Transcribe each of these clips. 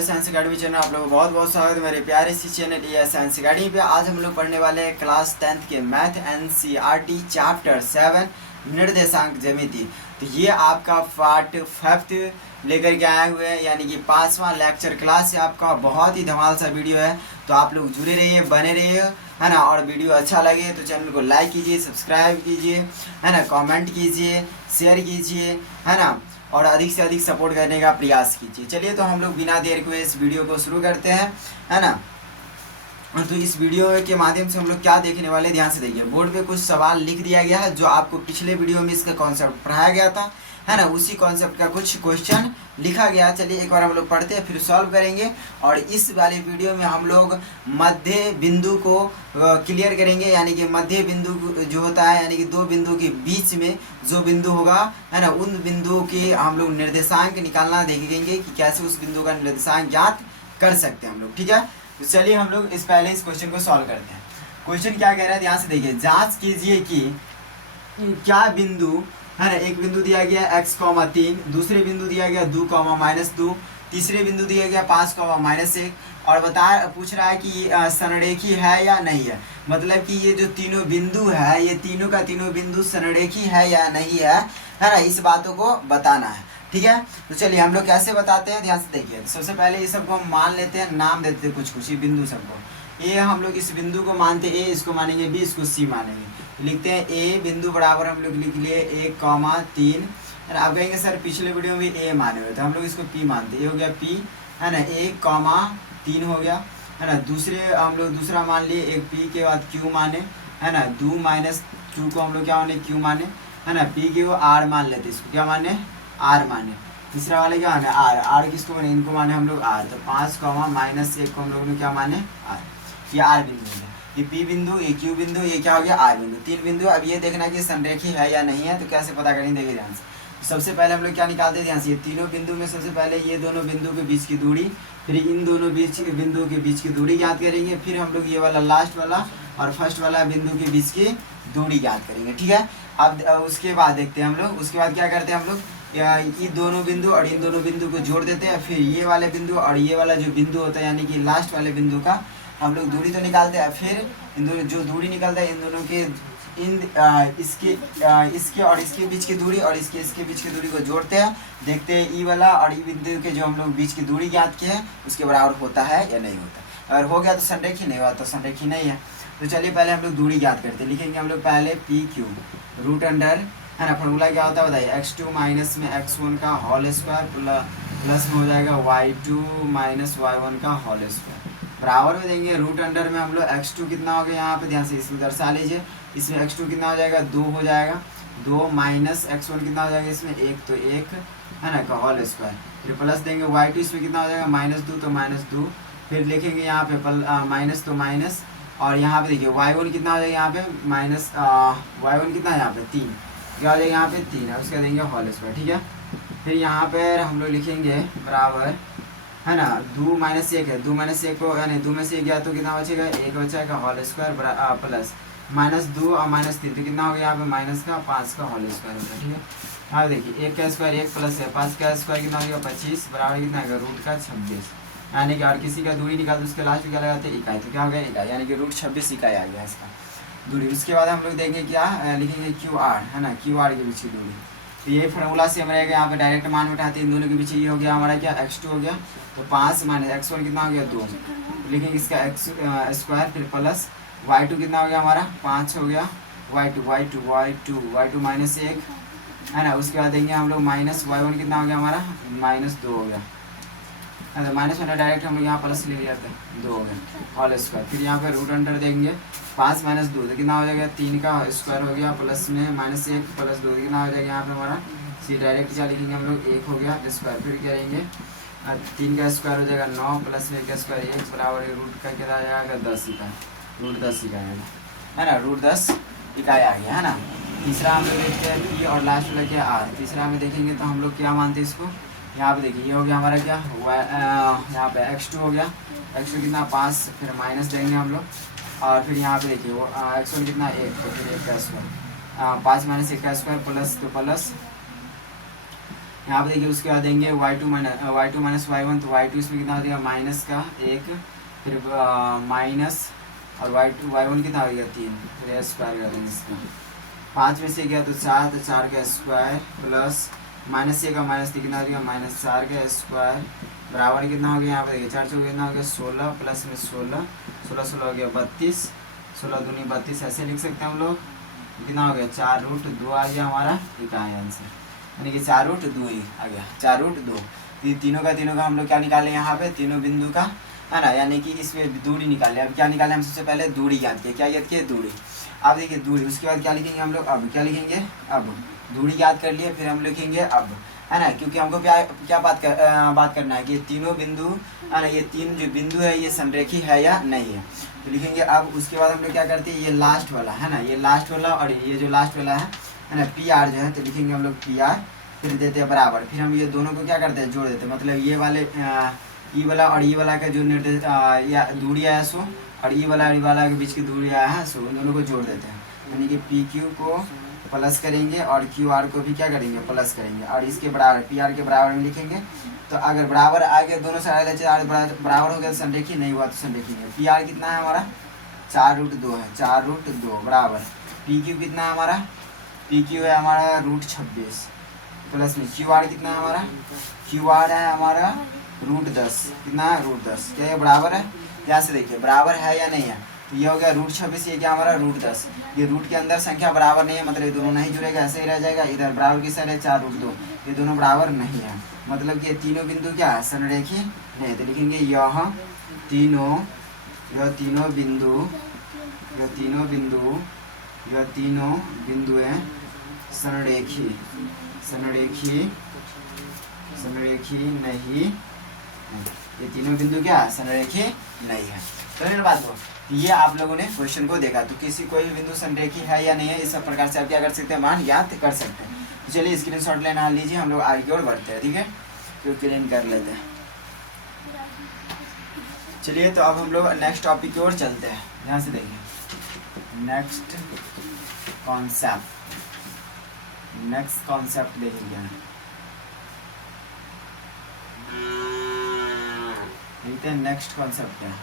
मेरे science academy channel आप लोगों को बहुत बहुत स्वागत है मेरे प्यारे सी चैनल ये साइंस अकेडमी पे। आज हम लोग पढ़ने वाले हैं क्लास 10th के मैथ एनसीईआरटी चैप्टर 7 निर्देशांक ज्यामिति। तो ये आपका पार्ट 5 लेकर के आए हुए हैं, यानी कि 5वां लेक्चर क्लास है आपका। बहुत ही धमाल सा वीडियो है, तो आप लोग जुड़े रहिए, बने रहिए, है ना। और वीडियो अच्छा लगे तो चैनल को लाइक कीजिए, सब्सक्राइब कीजिए, है ना, कमेंट कीजिए, शेयर कीजिए, है ना, और अधिक से अधिक सपोर्ट करने का प्रयास कीजिए। चलिए तो हम लोग बिना देर को इस वीडियो को शुरू करते हैं, है ना। तो इस वीडियो के माध्यम से हम लोग क्या देखने वाले हैं, ध्यान से देखिए। बोर्ड पे कुछ सवाल लिख दिया गया है जो आपको पिछले वीडियो में इसका कॉन्सेप्ट पढ़ाया गया था, है ना। उसी कॉन्सेप्ट का कुछ क्वेश्चन लिखा गया। चलिए एक बार हम लोग पढ़ते हैं, फिर सॉल्व करेंगे। और इस वाले वीडियो में हम लोग मध्य बिंदु को क्लियर करेंगे, यानी कि मध्य बिंदु जो होता है, यानी कि दो बिंदु के बीच में जो बिंदु होगा, है ना, उन बिंदुओं के हम लोग निर्देशांक निकालना देखेंगे कि कैसे उस बिंदु का निर्देशांक ज्ञात कर सकते हैं हम लोग, ठीक है। तो चलिए हम लोग पहले इस क्वेश्चन को सॉल्व करते हैं। क्वेश्चन क्या कह रहा है, ध्यान से देखिए। जांच कीजिए कि क्या बिंदु, है ना, एक बिंदु दिया गया x,3, दूसरे बिंदु दिया गया 2,-2, तीसरे बिंदु दिया गया 5,-1, और पूछ रहा है कि संरेखी है या नहीं है। मतलब कि ये जो तीनों बिंदु है, ये तीनों का तीनों बिंदु संरेखी है या नहीं है ना, इस बातों को बताना है, ठीक है। तो चलिए हम लोग कैसे बताते हैं, ध्यान से देखिए। सबसे पहले ये सबको हम मान लेते हैं, नाम देते हैं कुछ ये बिंदु सबको। ए हम लोग इस बिंदु को मानते हैं, ए इसको मानेंगे, बी इसको सी मानेंगे। लिखते हैं ए बिंदु बराबर हम लोग लिख लिए 1,3। आप कहेंगे सर पिछले वीडियो में ए माने हुए, तो हम लोग इसको पी मानते हैं। ये हो गया पी, है ना, 1,3 हो गया, है ना। हम लोग दूसरा मान लिए, एक पी के बाद क्यू माने, है ना। 2-2 को हम लोग क्या माने, क्यू माने, है ना। पी के वो आर मान लेते, इसको क्या माने, आर माने। तीसरा वाले क्या माने, आर किसको माने, इनको माने हम लोग आर। तो 5,-1 को हम लोग ने क्या माने, आर। ये आर बिंदु है, ये पी बिंदु, ये क्यू बिंदु, ये क्या हो गया, आर बिंदु। 3 बिंदु। अब ये देखना कि संरेखी है या नहीं है, तो कैसे पता करेंगे, देखिए ध्यान से। सबसे पहले हम लोग क्या निकालते हैं, ध्यान से। ये तीनों बिंदु में सबसे पहले ये दोनों बिंदु के बीच की दूरी, फिर इन दोनों बिंदु के बीच की दूरी ज्ञात करेंगे, फिर हम लोग ये वाला लास्ट वाला और फर्स्ट वाला बिंदु के बीच की दूरी ज्ञात करेंगे, ठीक है। अब उसके बाद देखते हैं हम लोग, उसके बाद क्या करते हैं हम लोग, ये दोनों बिंदु और इन दोनों बिंदु को जोड़ देते हैं। फिर ये वाले बिंदु और ये वाला जो बिंदु होता है, यानी कि लास्ट वाले बिंदु का हम लोग दूरी तो निकालते हैं। फिर इन दोनों जो दूरी निकलता है, इन दोनों के इसके और इसके बीच की दूरी और इसके बीच की दूरी को जोड़ते हैं। देखते हैं ई वाला और ई बिंदु के जो हम लोग बीच की दूरी ज्ञात किए हैं उसके बराबर होता है या नहीं होता। अगर हो गया तो संरेखी, नहीं हुआ तो संरेखी नहीं है। तो चलिए पहले हम लोग दूरी ज्ञात करते हैं। लिखेंगे हम लोग पहले पी क्यू रूट अंडर, है ना, फॉर्मूला क्या होता है बताइए, x2 माइनस में x1 का होल स्क्वायर प्लस में हो जाएगा y2 माइनस y1 का होल स्क्वायर बराबर में देंगे रूट अंडर में हम लोग x2 कितना हो गया, यहाँ पे ध्यान से इसमें दर्शा लीजिए। इसमें x2 कितना हो जाएगा, 2 हो जाएगा, 2 माइनस x1 कितना हो जाएगा, इसमें 1 तो 1, है ना, का होल स्क्वायर। फिर प्लस देंगे y2, इसमें कितना हो जाएगा, -2 तो -2। फिर लिखेंगे यहाँ पे माइनस तो माइनस, और यहाँ पे देखिए y1 कितना हो जाएगा, यहाँ पे माइनस y1 कितना है यहाँ पे 3, क्या हो जाएगा यहाँ पे 3 है, उसका देंगे होल स्क्वायर, ठीक है। फिर यहाँ पर हम लोग लिखेंगे बराबर, है ना, 2 - 1 है, 2 - 1 को, यानी 2 में से 1 गया तो कितना बचेगा, 1 बचेगा होल स्क्वायर प्लस -2 और -3 तो कितना हो गया यहाँ पे -5 का होल स्क्वायर होगा, ठीक है। हाँ देखिए 1 का स्क्वायर 1 प्लस है 5 का स्क्वायर कितना हो गया 25 बराबर कितना आएगा रूट का 26, यानी कि और किसी का दूरी निकाल तो उसके लास्ट में क्या लगाते हैं, इकाई। तो क्या हो गया इकाई, यानी कि रूट 26 इकाई आ गया इसका दूरी। उसके बाद हम लोग देंगे क्या, लिखेंगे क्यू आर, है ना, क्यू आर के बीच की दूरी। तो ये फार्मूला से हम रहेगा, यहाँ पे डायरेक्ट मान उठाते हैं, इन दोनों के बीच ये हो गया हमारा क्या, x2 हो गया, तो 5 माइनस x1 कितना हो गया 2, लिखेंगे इसका x स्क्वायर, फिर प्लस y2 कितना हो गया हमारा 5 हो गया, y2 माइनस 1, है ना। उसके बाद देंगे हम लोग माइनस y1 कितना हो गया हमारा -2 हो गया, है ना। माइनस वाला डायरेक्ट हम लोग यहाँ प्लस ले लिया था, 2 हो गया होल स्क्वायर। फिर यहाँ पे रूट अंडर देंगे 5 - 2 तो कितना हो जाएगा 3 का स्क्वायर हो गया, प्लस में -1 प्लस 2 कितना हो जाएगा यहाँ पे हमारा सी, डायरेक्ट क्या लिखेंगे हम लोग 1 हो गया स्क्वायर। फिर क्या करेंगे 3 का स्क्वायर हो जाएगा 9 प्लस में 1 का स्क्वायर 1 बराबर रूट का क्या आ जाएगा 10 इकाई, रूट 10 इकाई आएगा, है ना, रूट 10 इकाई आ गया, है ना। तीसरा हम लोग देखते हैं पी और लास्ट वाला क्या आर। तीसरा में देखेंगे तो हम लोग क्या मानते हैं इसको, यहाँ पे देखिए ये हो गया हमारा क्या, यहाँ पे x2 हो गया, x2 कितना 5, फिर माइनस देंगे हम लोग, और फिर यहाँ पे देखिए वो x1 कितना 1, तो फिर 1 का स्क्वायर 5 - 1 का स्क्वायर प्लस तो प्लस, यहाँ पे देखिए उसके बाद देंगे y2 माइनस y1, तो y2 इसमें कितना हो जाएगा माइनस का 1, फिर माइनस और y1 कितना हो गया 3, फिर स्क्वायर कर देंगे इसका, 5 में से गया तो 4, तो 4 का स्क्वायर प्लस माइनस से का माइनस कितना हो गया माइनस 4 का स्क्वायर बराबर कितना हो गया, यहाँ पे देखिए 4 चौके कितना हो गया 16 प्लस में 16, 16 हो गया 32, 16 दूनी 32, ऐसे लिख सकते हैं हम लोग। कितना हो गया 4√2 आ गया हमारा, ठीक है आंसर, यानी कि 4√2 ही आ गया, 4√2। तीनों का हम लोग क्या निकाले यहाँ पे, तीनों बिंदु का, है ना, यानी कि इसमें दूरी निकाले। अब क्या निकाले हम सबसे पहले दूरी याद किए, क्या याद किए दूरी। अब देखिए दूरी, उसके बाद क्या लिखेंगे हम लोग, अब क्या लिखेंगे, अब दूरी याद कर लिए, फिर हम लिखेंगे अब, है ना, क्योंकि हमको क्या बात करना है कि तीनों बिंदु, है ना, ये तीन जो बिंदु है ये संरेखी है या नहीं है, तो लिखेंगे अब। उसके बाद हम लोग क्या करते हैं, ये लास्ट वाला है ना, ये लास्ट वाला और ये जो लास्ट वाला है ना PR जो है, तो लिखेंगे हम लोग PR, फिर देते हैं बराबर, फिर हम ये दोनों को क्या करते हैं जोड़ देते हैं, मतलब ये वाले ई वाला और ई वाला का जो निर्देश या दूरी आया सो, और ई वाला और ई वाला के बीच की दूरी आया है सो, उन दोनों को जोड़ देते हैं, यानी कि PQ को प्लस करेंगे और QR को भी क्या करेंगे प्लस करेंगे, और इसके बराबर PR के बराबर में लिखेंगे। तो अगर बराबर आगे दोनों साइड बराबर हो गया तो संरेखी, नहीं हुआ तो संरेखी नहीं। PR कितना है हमारा 4√2 है, 4√2 बराबर PQ कितना है हमारा, PQ है हमारा √26 प्लस में QR कितना है हमारा, QR है हमारा √10, कितना है √10, क्या ये बराबर है, यहाँ से देखिए बराबर है या नहीं है, तो ये हो गया √26, ये क्या हमारा √10, ये रूट के अंदर संख्या बराबर नहीं है, मतलब ये दोनों नहीं जुड़ेगा, ऐसे ही रह जाएगा। इधर बराबर की साइड है 4√2, ये दोनों बराबर नहीं है, मतलब कि ये तीनों बिंदु क्या है संरेखी नहीं, तो लिखेंगे यह तीनों बिंदुएं संरेखी नहीं है, ये तीनों बिंदु क्या है संरेखी नहीं है। तो मेरी बात हो, ये आप लोगों ने क्वेश्चन को देखा, तो किसी कोई बिंदु संरेखी है या नहीं है, इस सब प्रकार से आप क्या कर सकते हैं, मान याद कर सकते हैं। तो चलिए स्क्रीनशॉट लेना लीजिए, हम लोग आगे की ओर बढ़ते हैं, ठीक है, तो क्लीन कर लेते हैं। चलिए तो अब हम लोग नेक्स्ट टॉपिक की ओर चलते हैं, ध्यान से देखिए, नेक्स्ट कॉन्सेप्ट देखेंगे, देखते हैं नेक्स्ट कॉन्सेप्ट क्या है।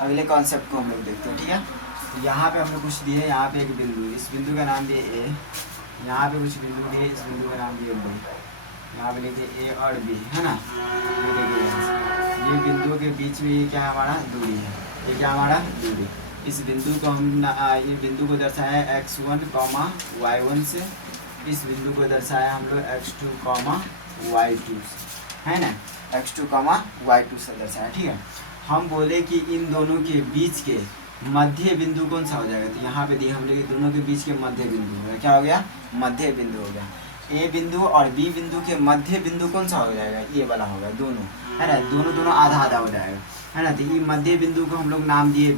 अगले कॉन्सेप्ट को हम लोग देखते हैं, ठीक है। तो यहाँ पे हम लोग कुछ दिए, यहाँ पे एक बिंदु, इस बिंदु का नाम दिए A, यहाँ पे कुछ बिंदु दिए, इस बिंदु का नाम दिए B, यहाँ पे लिखिए A और B, है ना। ये देखिए ये बिंदुओं के बीच में ये क्या हमारा दूरी है, ये क्या हमारा दूरी, इस बिंदु को हम ये बिंदु को दर्शाया है x1, y1 से, इस बिंदु को दर्शाया हम लोग x2, y2 से, है ना, x2, y2 से दर्शाया, ठीक है। हम बोले कि इन दोनों के बीच के मध्य बिंदु कौन सा हो जाएगा, तो यहाँ पे दिए हम लोग दोनों के बीच के मध्य बिंदु हो गया, क्या हो गया मध्य बिंदु हो गया। A बिंदु और B बिंदु के मध्य बिंदु कौन सा हो जाएगा, ये वाला होगा, दोनों, है ना, दोनों आधा आधा हो जाएगा, है ना। तो ये मध्य बिंदु को हम लोग नाम दिए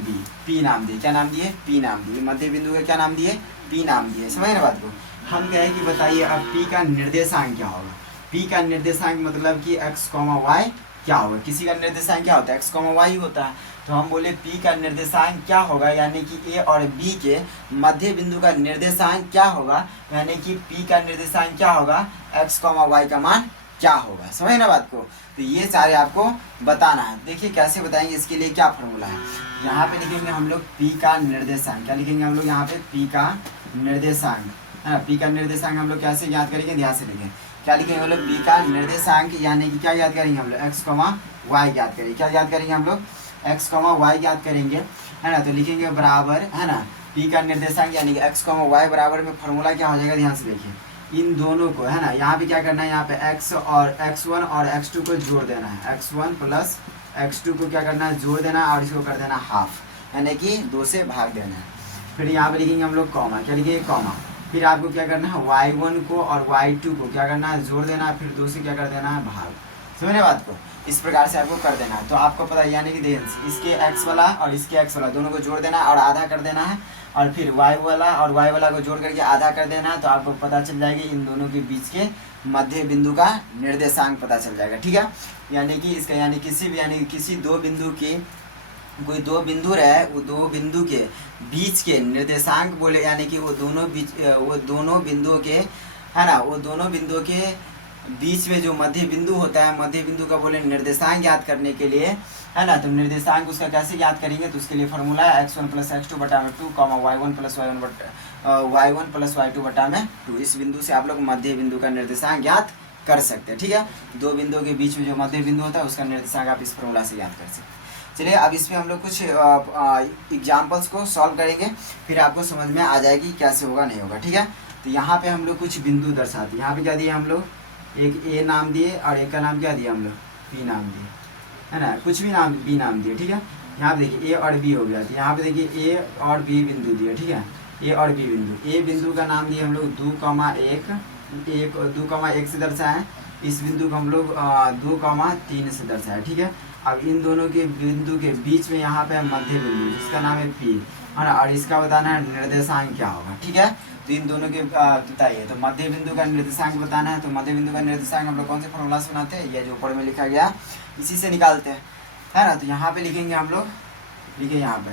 P नाम दिए, क्या नाम दिए, P नाम दिए, मध्य बिंदु का क्या नाम दिए, P नाम दिए, समझ ना बात को। हम कहे कि बताइए अब P का निर्देशांक क्या होगा, P का निर्देशांक मतलब कि x, y क्या होगा, किसी का निर्देशांक क्या होता है x, y ही होता है, तो हम बोले P का निर्देशांक क्या होगा, यानी कि A और B के मध्य बिंदु का निर्देशांक क्या होगा, यानी कि P का निर्देशांक क्या होगा, x, y का मान क्या होगा, समझे ना बात को। तो ये सारे आपको बताना है, देखिए कैसे बताएंगे, इसके लिए क्या फॉर्मूला है। यहाँ पे लिखेंगे हम लोग P का निर्देशांक, क्या लिखेंगे हम लोग यहाँ पे P का निर्देशांक, है ना। P का निर्देशांक हम लोग कैसे याद करेंगे, ध्यान से लिखें, क्या लिखेंगे हम लोग P का निर्देशांक, यानी कि क्या याद करेंगे हम लोग x, y याद करेंगे, क्या याद करेंगे हम लोग x, y याद करेंगे, है ना। तो लिखेंगे बराबर, है ना, P का निर्देशांक यानी कि x, y बराबर में फॉर्मूला क्या हो जाएगा, ध्यान से देखिए, इन दोनों को, है ना, यहाँ पे क्या करना है, यहाँ पे x1 और x2 को जोड़ देना है, x1 प्लस x2 को क्या करना है जोड़ देना है, और इसको कर देना हाफ, यानी कि 2 से भाग देना है। फिर यहाँ पे लिखेंगे हम लोग कॉमा, क्या लिखेंगे कॉमा, फिर आपको क्या करना है y1 को और y2 को क्या करना है जोड़ देना है, फिर 2 से क्या कर देना है भाग, समझे बात को। इस प्रकार से आपको कर देना है, तो आपको पता है, यानी कि देखिए इसके x वाला और इसके x वाला दोनों को जोड़ देना है और आधा कर देना है, और फिर y वाला और y वाला को जोड़ करके आधा कर देना है, तो आपको पता चल जाएगी इन दोनों के बीच के मध्य बिंदु का निर्देशांक पता चल जाएगा, ठीक है। यानी कि इसका यानी किसी दो बिंदु के, कोई दो बिंदु रहे, वो दो बिंदु के बीच के निर्देशांक बोले, यानी कि वो दोनों बिंदुओं के, है ना, वो दोनों बिंदुओं के बीच में जो मध्य बिंदु होता है, मध्य बिंदु का बोले निर्देशांक ज्ञात करने के लिए, है ना, तो निर्देशांक उसका कैसे ज्ञात करेंगे, तो उसके लिए फॉर्मूला है x1 + x2 बटा में 2, y1 + y2 बटा में 2। इस बिंदु से आप लोग मध्य बिंदु का निर्देशांक ज्ञात कर सकते हैं। ठीक है, दो बिंदुओं के बीच में जो मध्य बिंदु होता है उसका निर्देशांक आप इस फॉर्मूला से ज्ञात कर सकते हैं। चलिए अब इसमें हम लोग कुछ एग्जाम्पल्स को सॉल्व करेंगे, फिर आपको समझ में आ जाएगी कैसे होगा नहीं होगा। ठीक है, तो यहाँ पे हम लोग कुछ बिंदु दर्शाते हैं। यहाँ पे क्या दिए हम लोग, एक ए नाम दिए और एक का नाम क्या दिया हम लोग, बी नाम दिए, है ना, कुछ भी नाम बी नाम दिए। ठीक है, यहाँ पे देखिए ए और बी हो गया, तो यहाँ पे देखिए ए और बी बिंदु दिए। ठीक है, ए और बी बिंदु, ए बिंदु का नाम दिए हम लोग 2,1 से दर्शाएं, इस बिंदु को हम लोग 2,3 से दर्शाएं। ठीक है, अब इन दोनों के बिंदु के बीच में यहाँ पे मध्य बिंदु जिसका नाम है पी, है ना, और इसका बताना है निर्देशांक क्या होगा। ठीक है, तो इन दोनों के बताइए, तो मध्य बिंदु का निर्देशांक बताना है, तो मध्य बिंदु का निर्देशांक हम लोग कौन से फॉर्मूला से बनाते हैं, ये जो ऊपर में लिखा गया इसी से निकालते हैं, है ना। तो यहाँ पे लिखेंगे हम लोग, लिखिए यहाँ पे,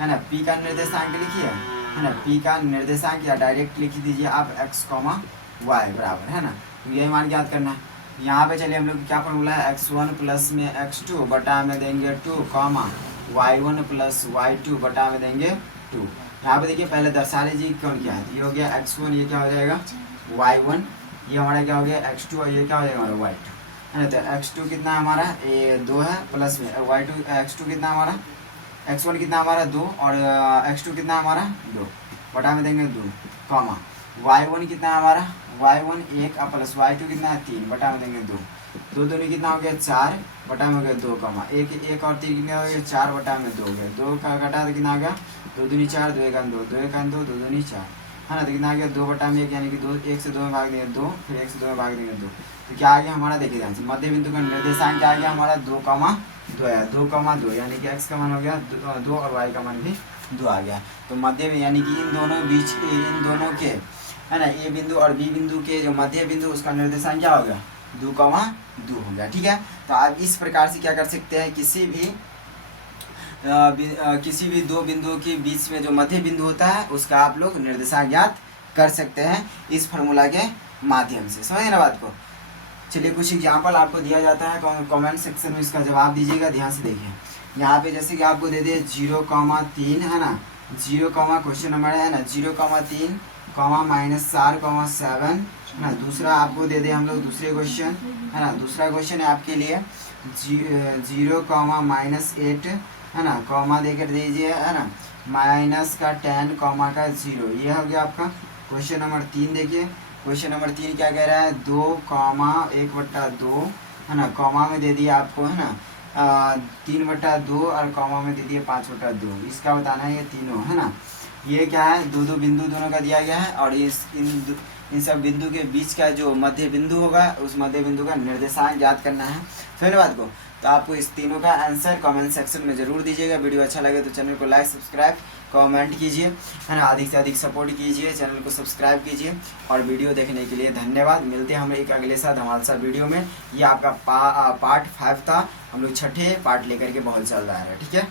है ना, पी का निर्देशांक लिखिए, है ना, पी का निर्देशांक या डायरेक्ट लिख दीजिए आप x, y बराबर, है ना, तो यही मान याद करना है। यहाँ पे चलिए हम लोग क्या फॉर्मूला है, x1 + में x2 बटा में देंगे 2, y1 + y2 बटा में देंगे 2। यहाँ पे देखिए पहले दर्शा लीजिए कौन क्या है, ये हो गया x1, ये क्या हो जाएगा y1, ये हमारा क्या हो गया x2 और ये क्या हो जाएगा हमारा y2, है ना। तो x2 कितना हमारा ये 2 है, प्लस में y2 x2 कितना हमारा, x1 कितना हमारा 2 और x2 कितना हमारा 2 बटा में देंगे 2, y1 कितना हमारा, y1 1 और प्लस y2 कितना है 3 बटा में देंगे 2, 2 दूनी कितना हो गया 4 बटा में हो गया 2, 1 और 3 कितना हो गया 4 बटा में 2 हो गया, 2 का घटा तो कितना आ गया 2 दूनी 4, 2 1 2, 2 1 2, 2 दूनी 4, है ना, तो कितना आ गया 2 बटा में 1, यानी कि 2, 1 से 2 में भाग देंगे 2, फिर 1 से 2 में भाग देंगे 2, तो क्या आ गया हमारा, देखिए ध्यान से, मध्य बिंदु का निर्देशांक क्या आ गया हमारा 2,2 है, 2,2 यानी कि x का मान हो गया 2 और y का मान भी 2 आ गया। तो मध्य में यानी कि इन दोनों बीच के, इन दोनों के, है ना, ए बिंदु और बी बिंदु के जो मध्य बिंदु उसका निर्देशांक क्या हो गया 2,2 हो गया। ठीक है, तो आप इस प्रकार से क्या कर सकते हैं, किसी भी दो बिंदुओं के बीच में जो मध्य बिंदु होता है उसका आप लोग निर्देशांक ज्ञात कर सकते हैं इस फॉर्मूला के माध्यम से। समझे ना बात को। चलिए कुछ एग्जाम्पल आपको दिया जाता है, कमेंट सेक्शन में इसका जवाब दीजिएगा, ध्यान से देखिए। यहाँ पे जैसे कि आपको दे दे 0,3, है ना, 0, क्वेश्चन नंबर है ना 0,3, -4,7, है ना। दूसरा आपको दे दे हम लोग दूसरे क्वेश्चन, है ना, दूसरा क्वेश्चन है आपके लिए 0, -8, है ना, कॉमा देकर दीजिए, है ना, -10, का 0, ये हो गया आपका क्वेश्चन नंबर 3। देखिए क्वेश्चन नंबर 3 क्या कह रहा है 2,1/2, है ना, कॉमा में दे दिया आपको, है ना 3/2 और कॉमा में दे दिए 5/2, इसका बताना है ये तीनों, है ना। ये क्या है, दो बिंदु दोनों का दिया गया है और इन सब बिंदु के बीच का जो मध्य बिंदु होगा उस मध्य बिंदु का निर्देशांक ज्ञात करना है। फिर बात को, तो आपको इस तीनों का आंसर कमेंट सेक्शन में ज़रूर दीजिएगा। वीडियो अच्छा लगे तो चैनल को लाइक, सब्सक्राइब, कमेंट कीजिए, है ना, अधिक से अधिक सपोर्ट कीजिए, चैनल को सब्सक्राइब कीजिए और वीडियो देखने के लिए धन्यवाद। मिलते हैं हम एक अगले साथ हमारे साथ वीडियो में। ये आपका पार्ट 5 था, हम लोग छठे पार्ट लेकर के बहुत जल्द आ रहे हैं। ठीक है।